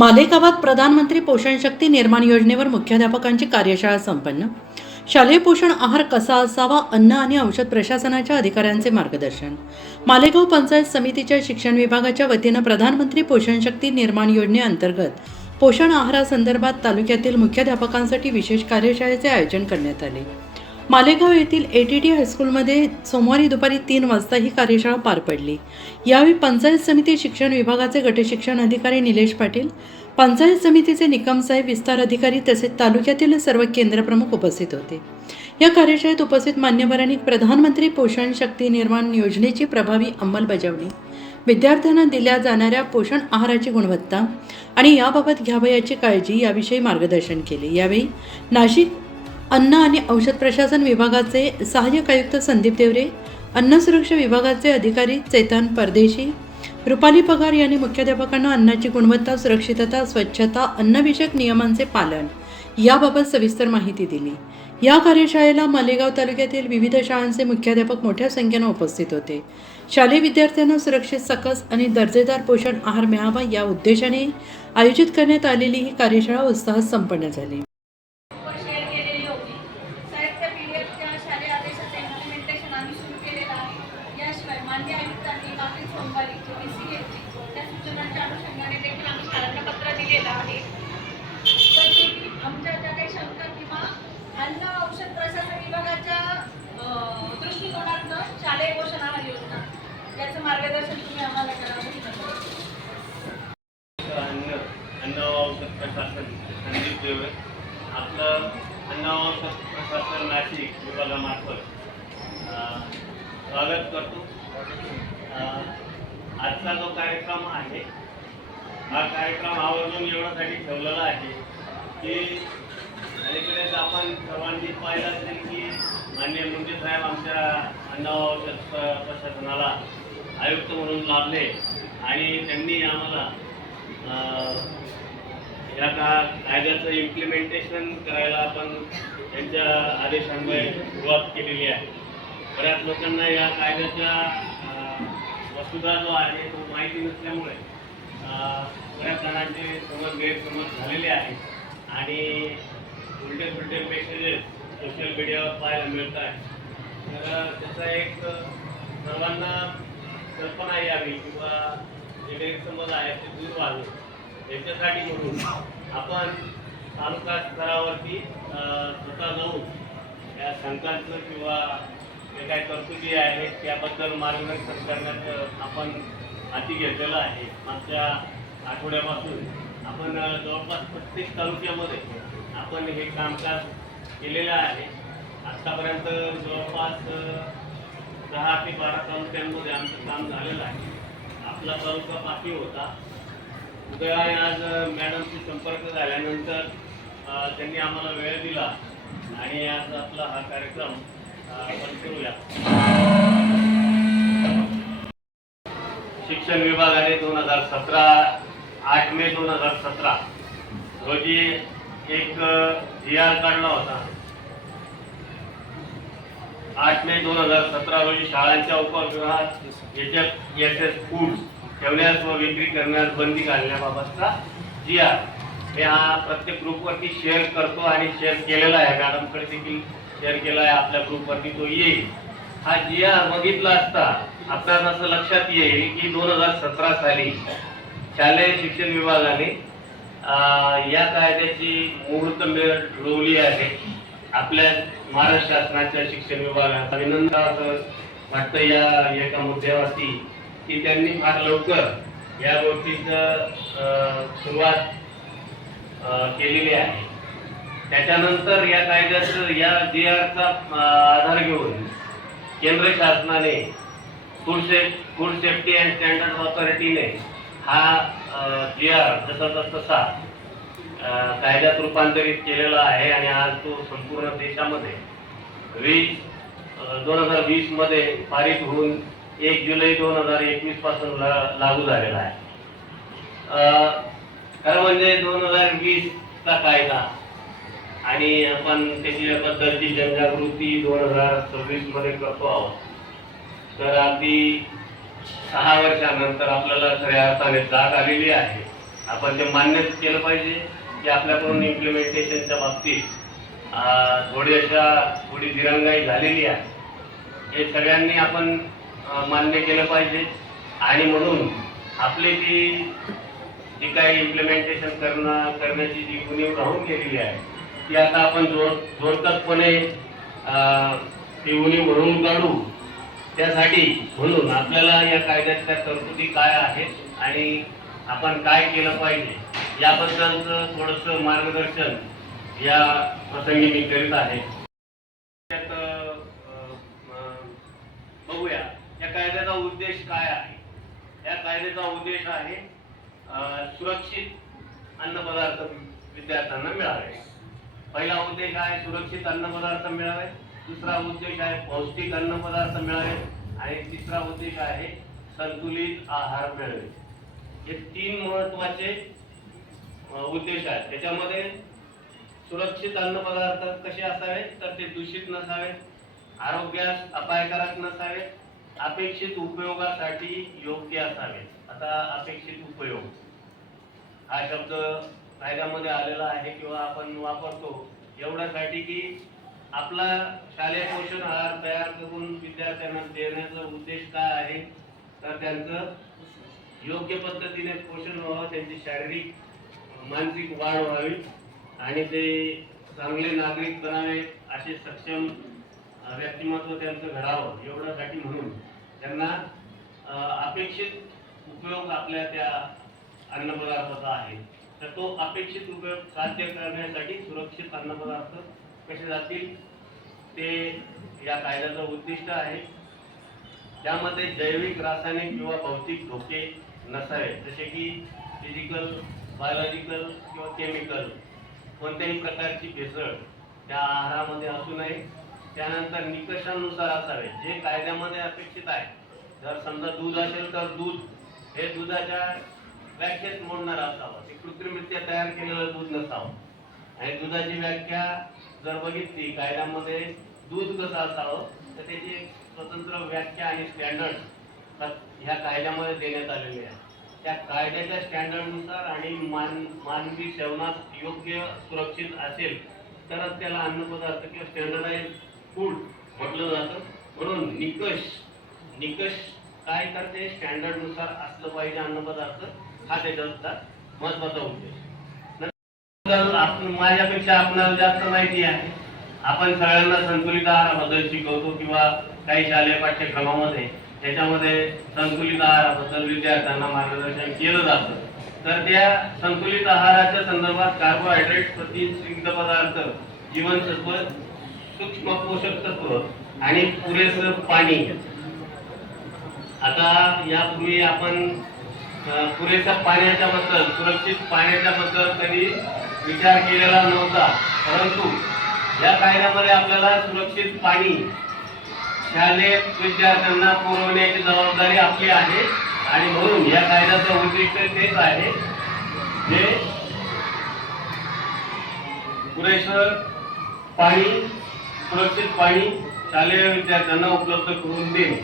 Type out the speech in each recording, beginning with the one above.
मालेगावात प्रधानमंत्री पोषण शक्ती निर्माण योजनेवर मुख्याध्यापकांची कार्यशाळा संपन्न. शालेय पोषण आहार कसा असावा, अन्न आणि औषध प्रशासनाच्या अधिकाऱ्यांचे मार्गदर्शन. मालेगाव पंचायत समितीच्या शिक्षण विभागाच्या वतीनं प्रधानमंत्री पोषण शक्ती निर्माण योजनेअंतर्गत पोषण आहारासंदर्भात तालुक्यातील मुख्याध्यापकांसाठी विशेष कार्यशाळेचे आयोजन करण्यात आले. मालेगाव येथील ATT हायस्कूलमध्ये सोमवारी दुपारी 3 वाजता ही कार्यशाळा पार पडली. यावेळी पंचायत समिती शिक्षण विभागाचे गटशिक्षण अधिकारी निलेश पाटील, पंचायत समितीचे निकम साहेब, विस्तार अधिकारी तसेच तालुक्यातील सर्व केंद्रप्रमुख उपस्थित होते. या कार्यशाळेत उपस्थित मान्यवरांनी प्रधानमंत्री पोषण शक्ती निर्माण योजनेची प्रभावी अंमलबजावणी, विद्यार्थ्यांना दिल्या जाणाऱ्या पोषण आहाराची गुणवत्ता आणि याबाबत घ्यावयाची काळजी याविषयी मार्गदर्शन केले. यावेळी नाशिक अन्न आणि औषध प्रशासन विभागाचे सहाय्यक आयुक्त संदीप देवरे, अन्न सुरक्षा विभागाचे अधिकारी चैतन परदेशी, रुपाली पगार यांनी मुख्याध्यापकांना अन्नाची गुणवत्ता, सुरक्षितता, स्वच्छता, अन्नविषयक नियमांचे पालन याबाबत सविस्तर माहिती दिली. या कार्यशाळेला मालेगाव तालुक्यातील विविध शाळांचे मुख्याध्यापक मोठ्या संख्येने उपस्थित होते. शालेय विद्यार्थ्यांना सुरक्षित, सकस आणि दर्जेदार पोषण आहार मिळावा या उद्देशाने आयोजित करण्यात आलेली ही कार्यशाळा उत्साहात संपन्न झाली. मान्य आयुक्तांनी मागील सोमवारी त्या सूचनांच्या अनुषंगाने देखील आम्ही शाळांना पत्र दिलेलं आहे. तर आमच्या ज्या काही शंका किंवा अन्न औषध प्रशासन विभागाच्या दृष्टिकोनातनं शालेय पोषण आहार योजना याचं मार्गदर्शन तुम्ही आम्हाला करावं. अन्न औषध प्रशासन संदीप देवरे, आपलं अन्न औषध प्रशासन नाशिक विभागामार्फत स्वागत करतो. आजचा जो कार्यक्रम आहे हा कार्यक्रम आवर्जून एवढ्यासाठी ठेवलेला आहे की अलीकडेच आपण सर्वांनी पाहिलं असेल की माननीय मुंडे साहेब आमच्या अन्न औषध प्रशासनाला आयुक्त म्हणून लाभले आणि त्यांनी आम्हाला या कायद्याचं इम्प्लिमेंटेशन करायला आपण त्यांच्या आदेशान्वये सुरुवात केलेली आहे. बऱ्याच लोकांना या कायद्याच्या मसुदा जो आहे तो माहिती नसल्यामुळे बऱ्याच जणांचे गैरसमज झालेले आहेत आणि उलटे मेसेजेस सोशल मीडियावर पाहायला मिळत आहे. तर त्याचा एक सर्वांना कल्पना यावी किंवा जे गैरसमज आहेत ते दूर व्हावे याच्यासाठी म्हणून आपण तालुका स्तरावरती स्वतः जाऊन या शंकांचं किंवा जे काही तरतुदी आहेत त्याबद्दल मार्गदर्शन करण्याचं आपण हाती घेतलेलं आहे. मागच्या आठवड्यापासून आपण जवळपास प्रत्येक तालुक्यामध्ये आपण हे कामकाज केलेलं आहे. आत्तापर्यंत जवळपास 10 ते 12 तालुक्यांमध्ये आमचं काम झालेलं आहे. आपला तालुका बाकी होता. उद्या आज मॅडमशी संपर्क झाल्यानंतर त्यांनी आम्हाला वेळ दिला आणि आज आपला हा कार्यक्रम आपण करूया. शिक्षण विभागाने 8 मे 2017 रोजी एक GR काढला होता. 8 मे 2017 रोजी शाळांच्या उपगृहात SS फूड ठेवण्यास व विक्री करण्यास बंदी घालण्याबाबतचा GR हे हा प्रत्येक ग्रुपवरती शेअर करतो आणि शेअर केलेला आहे. मॅडमकडे देखील शेअर केला आहे आपल्या ग्रुपवरती, तो येईल. हा GR बघितला असता आपल्याला असं लक्षात येईल की 2017 साली शालेय शिक्षण विभागाने या कायद्याची मुहूर्तमेढ ठरवली आहे. आपल्या महाराष्ट्र शासनाच्या शिक्षण विभागाला अभिनंदन असं वाटतं या एका मुद्द्यावरती की त्यांनी फार लवकर या गोष्टीचं सुरुवात केलेली आहे. त्याच्यानंतर या कायद्याचं या GRचा आधार घेऊन केंद्र शासनाने फूड सेफ्टी अँड स्टँडर्ड ऑथॉरिटीने हा GR जसा तसा कायद्यात रूपांतरित केलेला आहे आणि आज तो संपूर्ण देशामध्ये 2020 मध्ये पारित होऊन 1 जुलै 2021 पासून लागू झालेला आहे. खरं म्हणजे 2020 चा कायदा आणि आपण त्याच्याबद्दलची जनजागृती 2026 मध्ये करतो आहोत. तर अगदी 6 वर्षानंतर आपल्याला खऱ्या अर्थाने जाग आलेली आहे आपण ते मान्य केलं पाहिजे की आपल्याकडून इम्प्लिमेंटेशनच्या बाबतीत थोडी दिरंगाई झालेली आहे. हे सगळ्यांनी आपण मान्य केलं पाहिजे आणि म्हणून आपली जी काही इम्प्लिमेंटेशन करण्याची जी उणीव राहून गेलेली आहे ती आता आपण जोरदारपणे ती उणीव भरून काढू. त्यासाठी म्हणून आपल्याला या कायद्याच्या तरतुदी काय आहेत आणि आपण काय केलं पाहिजे याबद्दलचं थोडंसं मार्गदर्शन या प्रसंगी मी करीत आहे. बघूया या कायद्याचा उद्देश काय आहे. या कायद्याचा उद्देश आहे सुरक्षित अन्नपदार्थ विद्यार्थ्यांना मिळावे. पहिला उद्देश आहे सुरक्षित अन्नपदार्थ मिळावे, दुसरा उद्देश आहे पौष्टिक अन्नपदार्थ मिळावे आणि तिसरा उद्देश आहे संतुलित आहार मिळावे. हे तीन महत्वाचे उद्देश आहेत. त्याच्यामध्ये सुरक्षित अन्नपदार्थ कसे असावेत तर ते दूषित नसावेत, आरोग्यास अपायकारक नसावेत, अपेक्षित उपयोगासाठी योग्य असावेत. आता अपेक्षित उपयोग हा शब्द कायद्यामध्ये आलेला आहे किंवा आपण वापरतो एवढ्यासाठी की आपला शालेय पोषण आहार तयार करून विद्यार्थ्यांना देण्याचा उद्देश काय आहे तर त्यांचं योग्य पद्धतीने पोषण व्हावं, त्यांची शारीरिक मानसिक वाढ व्हावी आणि ते चांगले नागरिक बनावे, असे सक्षम व्यक्तिमत्व त्यांचं घडावं एवढ्यासाठी म्हणून त्यांना अपेक्षित उपयोग आपल्या त्या अन्नपदार्थाचा आहे. तर तो अपेक्षित उपयोग साध्य करण्यासाठी सुरक्षित अन्नपदार्थ कसे जातील ते या कायद्याचं उद्दिष्ट आहे. त्यामध्ये जैविक, रासायनिक किंवा भौतिक धोके नसावे, जसे की फिजिकल, बायोलॉजिकल किंवा केमिकल कोणत्याही प्रकारची भेसळ त्या आहारामध्ये असू नये. त्यानंतर निकषानुसार असावे जे कायद्यामध्ये अपेक्षित आहे. जर समजा दूध असेल तर दूध हे दुधाच्या व्याख्येत मोडणार असावं, ते कृत्रिमरित्या तयार केलेलं दूध नसावं. आणि दुधाची व्याख्या जर बघितली कायद्यामध्ये दूध कसं असावं तर त्याची एक स्वतंत्र व्याख्या आणि स्टँडर्ड ह्या कायद्यामध्ये देण्यात आलेले आहे. त्या कायद्याच्या स्टँडर्डनुसार आणि मानवी सेवनास योग्य सुरक्षित असेल तरच त्याला अन्नपदार्थ किंवा स्टँडर्डाइज फूड म्हटलं जातं. म्हणून निकष काय करते स्टँडर्डनुसार असलं पाहिजे अन्नपदार्थ, हा त्याचा महत्वाचा उद्देश. माझ्यापेक्षा आपल्याला जास्त माहिती आहे. आपण सगळ्यांना संतुलित आहाराबद्दल शिकवतो किंवा काही शालेय पाठ्यक्रमामध्ये त्याच्यामध्ये संतुलित आहाराबद्दल विद्यार्थ्यांना मार्गदर्शन केलं जातं. तर त्या संतुलित आहाराच्या संदर्भात कार्बोहायड्रेट, प्रथिन, स्निग्ध पदार्थ, जीवनसत्व, सूक्ष्म पोषक तत्व आणि पुरेसं पाणी. आता यापूर्वी आपण पुरेशा पाण्याच्या बद्दल, सुरक्षित पाण्याच्या बद्दल कधी विचार केलेला नव्हता, परंतु या कायद्यामध्ये आपल्याला सुरक्षित पाणी शालेय विद्यार्थ्यांना पुरवण्याची जबाबदारी आपली आहे. आणि म्हणून या कायद्याचं उद्दिष्ट तेच आहे जे पुरेसं पाणी, सुरक्षित पाणी शालेय विद्यार्थ्यांना उपलब्ध करून देणे.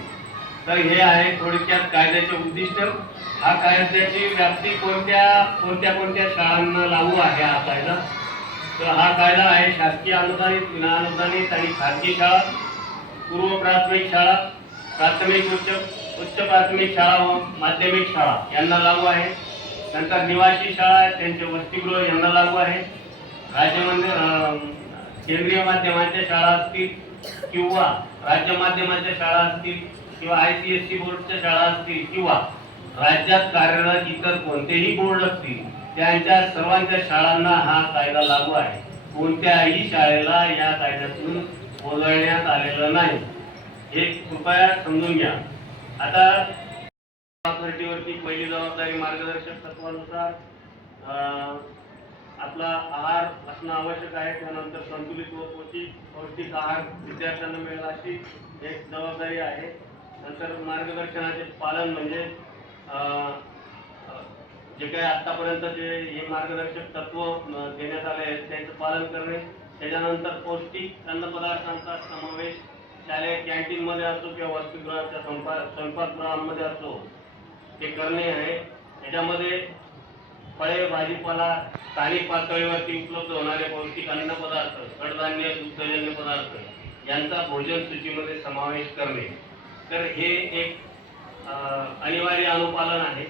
तर हे आहे थोडक्यात कायद्याचे उद्दिष्ट. हा कायद्याची व्याप्ती कोणत्या शाळांना लागू आहे हा कायदा. तर हा कायदा आहे शासकीय अनुदानित, विनाअनुदानित आणि खाजगी शाळा, पूर्व प्राथमिक शाळा, प्राथमिक उच्च प्राथमिक शाळा व माध्यमिक शाळा यांना लागू आहे. नंतर निवासी शाळा, त्यांचे वसतिगृह यांना लागू आहे. केंद्रीय माध्यमाच्या शाळा असतील किंवा राज्य माध्यमाच्या शाळा असतील किंवा ICSE बोर्डच्या शाळा असतील किंवा राज्यात कार्यरत इतर कोणतेही बोर्ड असतील त्यांच्या सर्वांच्या शाळांना हा कायदा लागू आहे. कोणत्याही शाळेला या कायद्यातून वगळण्यात आलेलं नाही, हे कृपया समजून घ्या. आता अथॉरिटीवरती पहिली जबाबदारी मार्गदर्शक तत्वानुसार आपला आहार असणं आवश्यक आहे. त्यानंतर संतुलित व पौष्टिक आहार विद्यार्थ्यांना मिळेल अशी एक जबाबदारी आहे. नंतर मार्गदर्शनाचे पालन म्हणजे जे काही आतापर्यंत जे हे मार्गदर्शक तत्व देण्यात आले आहेत त्यांचं पालन करणे. त्याच्यानंतर पौष्टिक अन्नपदार्थांचा समावेश शालेय कॅन्टीनमध्ये असो किंवा वसतिगृहाच्या स्वयंपाकगृहांमध्ये असो ते करणे आहे. त्याच्यामध्ये फळे भाजीपाला स्थानिक पातळीवरती उपलब्ध होणारे पौष्टिक अन्न पदार्थ, कडधान्य, दुग्धजन्य पदार्थ यांचा भोजन सूचीमध्ये समावेश करणे. तर हे एक अनिवार्य अनुपालन आहे.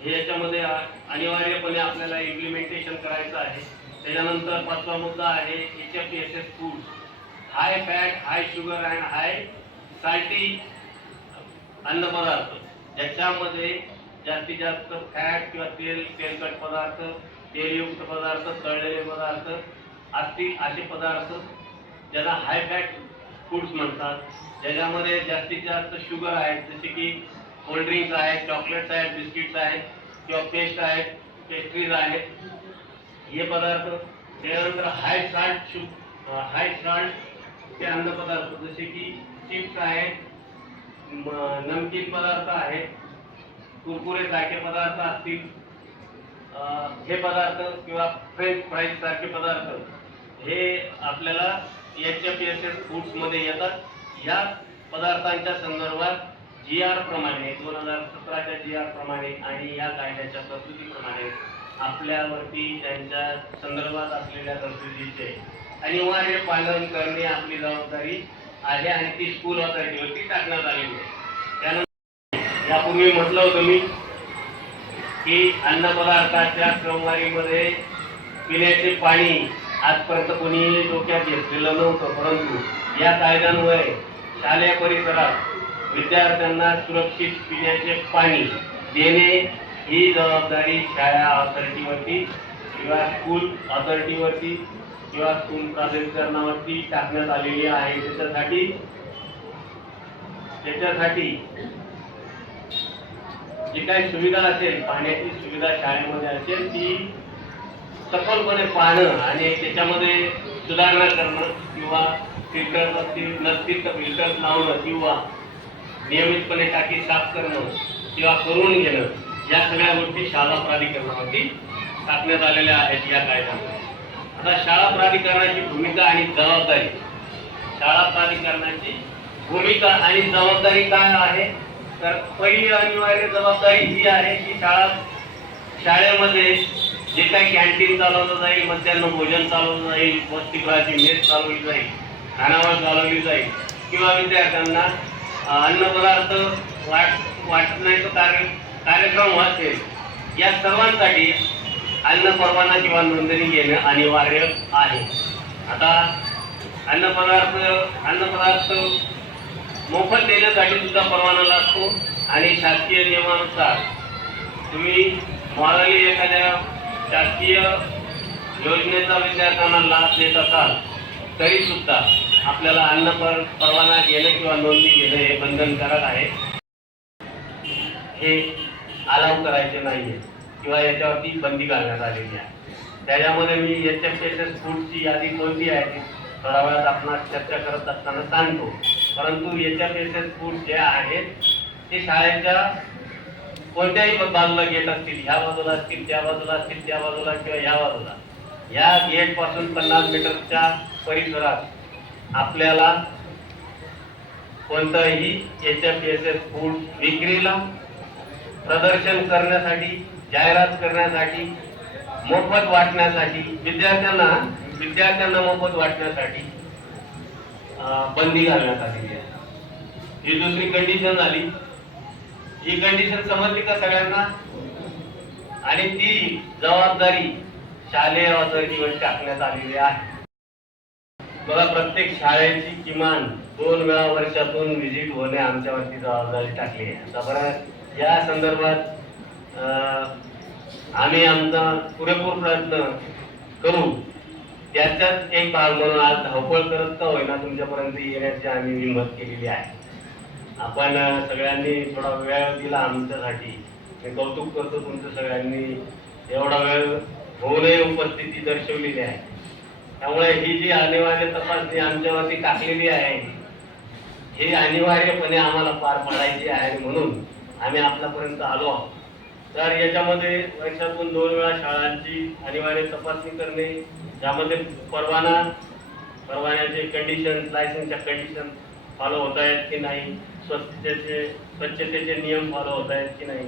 हे याच्यामध्ये अनिवार्यपणे आपल्याला इम्प्लिमेंटेशन करायचं आहे. त्याच्यानंतर 5वा मुद्दा आहे HFSS food, high fat, high sugar and high salty अन्न पदार्थ, ज्याच्यामध्ये जास्तीत जास्त फॅट किंवा तेलकट पदार्थ, तेलयुक्त पदार्थ, तळलेले पदार्थ असतील असे पदार्थ ज्याला हाय फॅट फूड्स म्हणतात, ज्याच्यामध्ये जास्तीत जास्त शुगर आहेत, जसे की कोल्ड्रिंक्स आहेत, चॉकलेट्स आहेत, बिस्किट्स आहेत किंवा पेस्ट आहेत, पेस्ट्रीज आहेत, हे पदार्थ. त्यानंतर हाय साल्ट ते अन्न पदार्थ जसे की चिप्स आहेत, नमकीन पदार्थ आहेत, कुरकुरे सारखे पदार्थ असतील, हे पदार्थ किंवा फ्रेंच फ्राईज सारखे पदार्थ हे आपल्याला HFSS फूड्स मध्ये येतात. या पदार्थांच्या संदर्भात GR प्रमाणे 2017च्या GR प्रमाणे आणि या कायद्याच्या तरतुदीप्रमाणे आपल्यावरती त्यांच्या संदर्भात असलेल्या तरतुदीचे अनिवार्य पालन करणे आपली जबाबदारी आहे आणि ती स्कूल ऑथॉरिटीवरती टाकण्यात आलेली आहे. त्यानंतर यापूर्वी म्हटलं होतं मी की अन्न पदार्थाच्या क्रमवारीमध्ये पिण्याचे पाणी आजपर्यंत कोणी डोक्यात घेतलेलं नव्हतं, परंतु या कायद्यान्वये शालेय परिसरात विद्यार्थ्यांना सुरक्षित पिण्याचे पाणी देणे ही जबाबदारी शाळा ऑथॉरिटीवरती किंवा स्कूल ऑथॉरिटीवरती किंवा स्कूल प्राधिकरणावरती टाकण्यात आलेली आहे. त्याच्यासाठी जी काही सुविधा असेल, पाण्याची सुविधा शाळेमध्ये असेल, ती सखोलपणे पाहणं आणि त्याच्यामध्ये सुधारणा करणं किंवा फिल्टर नसतील तर फिल्टर लावणं किंवा नियमितपणे टाकी साफ करणं किंवा करून घेणं, या सगळ्या गोष्टी शाळा प्राधिकरणावरती टाकण्यात आलेल्या आहेत या कायद्यामध्ये. आता शाळा प्राधिकरणाची भूमिका आणि जबाबदारी, शाळा प्राधिकरणाची भूमिका आणि जबाबदारी काय आहे, तर पहिली अनिवार्य जबाबदारी ही आहे की शाळेमध्ये जे काही कॅन्टीन चालवलं जाईल, मध्यान्ह भोजन चालवलं जाईल, पौष्टिकगृहाची मेस चालवली जाईल, खानावळ चालवली जाईल किंवा विद्यार्थ्यांना अन्न पदार्थ वाटण्याचा कार्यक्रम असेल, या सर्वांसाठी अन्न परवाना किंवा नोंदणी घेणं अनिवार्य आहे. आता अन्न पदार्थ मोफत देण्यासाठी सुद्धा परवाना लागतो आणि शासकीय नियमानुसार तुम्ही मॉरली एखाद्या शासकीय योजनेचा विद्यार्थ्यांना लाभ देत असाल तरी सुद्धा आपल्याला अन्न परवाना घेणं किंवा नोंदणी घेणं हे बंधनकारक आहे. हे अलाव करायचे नाहीये किंवा याच्यावरती बंदी घालण्यात आलेली आहे. त्याच्यामध्ये मी HFSS फूडची यादी कोणती आहे ती थोड्या वेळात आपणास चर्चा करत असताना सांगतो. परंतु HFSS फूड जे आहेत ते शाळेच्या कोणत्याही बाजूला गेट असतील, ह्या बाजूला असतील, त्या बाजूला असतील, त्या बाजूला किंवा ह्या बाजूला, या गेट पासून 50 मीटरच्या परिसरात आपल्याला कोणताही HFSS फूड विक्रीला, प्रदर्शन करण्यासाठी, जाहिरात करण्यासाठी, मोफत वाटण्यासाठी, विद्यार्थ्यांना मोफत वाटण्यासाठी बंदी घालण्यात आलेली आहे. ही दुसरी कंडिशन झाली. ही कंडिशन समजली का सगळ्यांना? आणि ती जबाबदारी शालेय ऑथॉरिटीवर टाकण्यात आलेली आहे. बघा, प्रत्येक शाळेची किमान 2 वेळा वर्षातून व्हिजिट होणे आमच्यावरती जबाबदारी टाकली आहे. आता बरं, या संदर्भात आम्ही आमचा पुरेपूर प्रयत्न करू. त्याच्यात एक भाग म्हणून आज धावपळ करत का होईना तुमच्यापर्यंत येण्याची आम्ही हिंमत केलेली आहे. आपण सगळ्यांनी थोडा वेळ दिला आमच्यासाठी. मी कौतुक करतो तुमचं, सगळ्यांनी एवढा वेळ होऊनही उपस्थिती दर्शवलेली आहे. त्यामुळे ही जी अनिवार्य तपासणी आमच्यावरती टाकलेली आहे, ही अनिवार्यपणे आम्हाला पार पाडायची आहे, म्हणून आम्ही आपल्यापर्यंत आलो आहोत. तर याच्यामध्ये वर्षातून 2 वेळा शाळांची अनिवार्य तपासणी करणे, ज्यामध्ये परवान्याचे कंडिशन, लायसन्सच्या कंडिशन फॉलो होत आहेत की नाही, स्वच्छतेचे नियम फॉलो होत आहेत की नाही,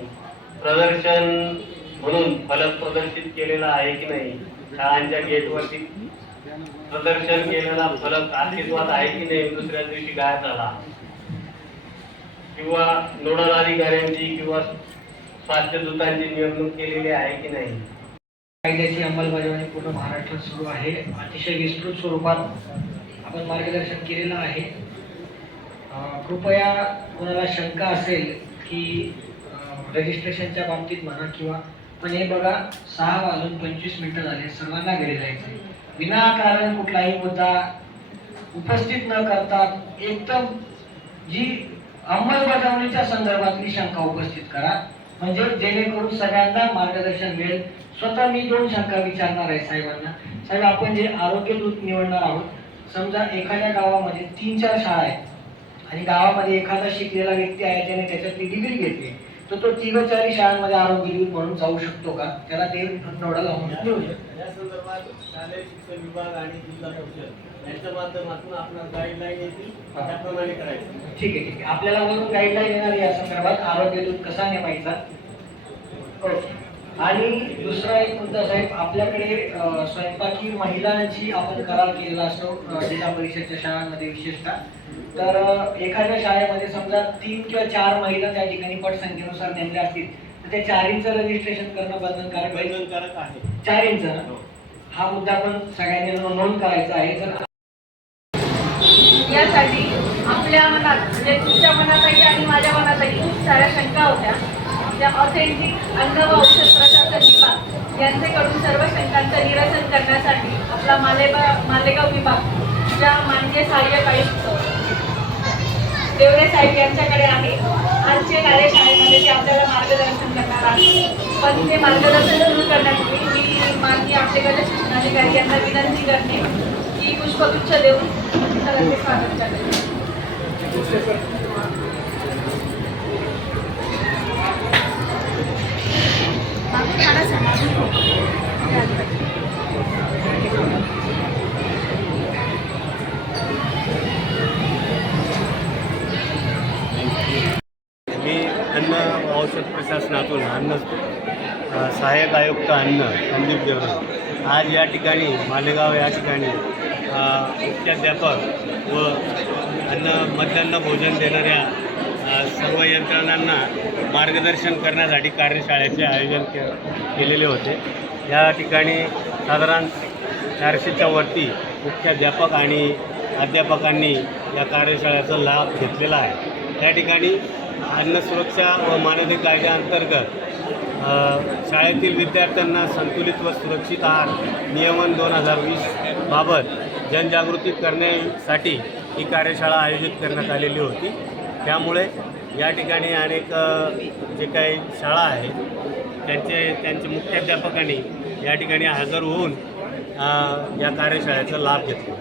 प्रदर्शन म्हणून फलक प्रदर्शित केलेला आहे की नाही, शाळांच्या गेटवरती प्रदर्शन केलेला फलक अस्तित्वात आहे की नाही, दुसऱ्या दिवशी गायब झाला, किंवा नोडल अधिकाऱ्यांची किंवा स्वास्थ्य दूतांची निवडणूक केलेली आहे की नाही. कायद्याची अंमलबजावणी पूर्ण महाराष्ट्रात सुरू आहे. अतिशय विस्तृत स्वरूपात आपण मार्गदर्शन केलेलं आहे. कृपया कोणाला शंका असेल की रजिस्ट्रेशनच्या बाबतीत म्हणा किंवा पण हे बघा 6:25 झाले, सर्वांना घरी जायचं. विनाकारण कुठलाही मुद्दा उपस्थित न करता एकदम जी अंमलबजावणीच्या संदर्भातली शंका उपस्थित करा, म्हणजे जेणेकरून सगळ्यांना मार्गदर्शन मिळेल. स्वतः मी 2 शंका विचारणार आहे साहेबांना. साहेब, आपण जे आरोग्य दूत निवडणार आहोत, समजा एखाद्या गावामध्ये 3-4 शाळा आहेत आणि गावामध्ये एखादा शिकलेला व्यक्ती आहे ज्याने त्याच्यातली डिग्री घेतली, तर तो 3-4 शाळांमध्ये आरोग्य दूत म्हणून जाऊ शकतो का? त्याला ते नोडल निवडू शकतो. या संदर्भात शालेय शिक्षण विभाग आणि जिल्हा परिषद यांच्या माध्यमातून आपण गाईडलाईन येतील त्याप्रमाणे करायचं. ठीक आहे. आपल्याला वरून गाईडलाईन येणार या संदर्भात आरोग्य दूत कसा नेमायचा. ओके. आणि दुसरा एक मुद्दा साहेब, आपल्याकडे स्वयंपाकी महिलांची आपण करार केलेला असतो जिल्हा परिषदच्या शाळांमध्ये विशेषतः. तर एखाद्या शाळेमध्ये समजा 3 किंवा 4 महिला त्या ठिकाणी पटसंख्येनुसार नेमल्या असतील, तर त्या 4 रजिस्ट्रेशन करणं बंधनकारक आहे. 4 हा मुद्दा पण सगळ्यांनी नोंद करायचा आहे. जर यासाठी आपल्या मनात म्हणजे तुमच्या मनातही आणि माझ्या मनातही खूप साऱ्या शंका होत्या. त्या ऑथेंटिक अन्न व औषध प्रशासन विभाग यांच्याकडून सर्व शंकांचं निरसन करण्यासाठी आपला मालेगाव विभाग ज्या माननीय सहाय्यक आयुक्त देवरे साहेब यांच्याकडे आहे. आजचे कार्यशाळेमध्ये ते आपल्याला मार्गदर्शन करणार आहे. पण ते मार्गदर्शन सुरू करण्यापूर्वी मी माननीय आपल्याकडे शिक्षणाधिकारी यांना विनंती करते की पुष्पगुच्छ देऊन सगळ्यांचे स्वागत करते. मी अन्न औषध प्रशासनातून सहाय्यक आयुक्त अन्न संदीप देवरे आज या ठिकाणी मालेगाव या ठिकाणी मुख्याध्यापक व मध्यान्ह भोजन देणाऱ्या सर्व यंत्रणांना मार्गदर्शन करण्यासाठी कार्यशाळेचे आयोजन केलेले होते. या ठिकाणी साधारण 400च्या वरती मुख्याध्यापक आणि अध्यापकांनी या कार्यशाळेचा लाभ घेतलेला आहे. या ठिकाणी अन्न सुरक्षा व मानवी कायद्याअंतर्गत शाळेतील विद्यार्थ्यांना संतुलित व सुरक्षित आहार नियमन 2020 बाबत जनजागृती करण्यासाठी ही कार्यशाळा आयोजित करण्यात आलेली होती. त्यामुळे या ठिकाणी अनेक जे काही शाळा आहेत त्यांचे मुख्याध्यापकांनी या ठिकाणी हजर होऊन या कार्यशाळेचा लाभ घेतला.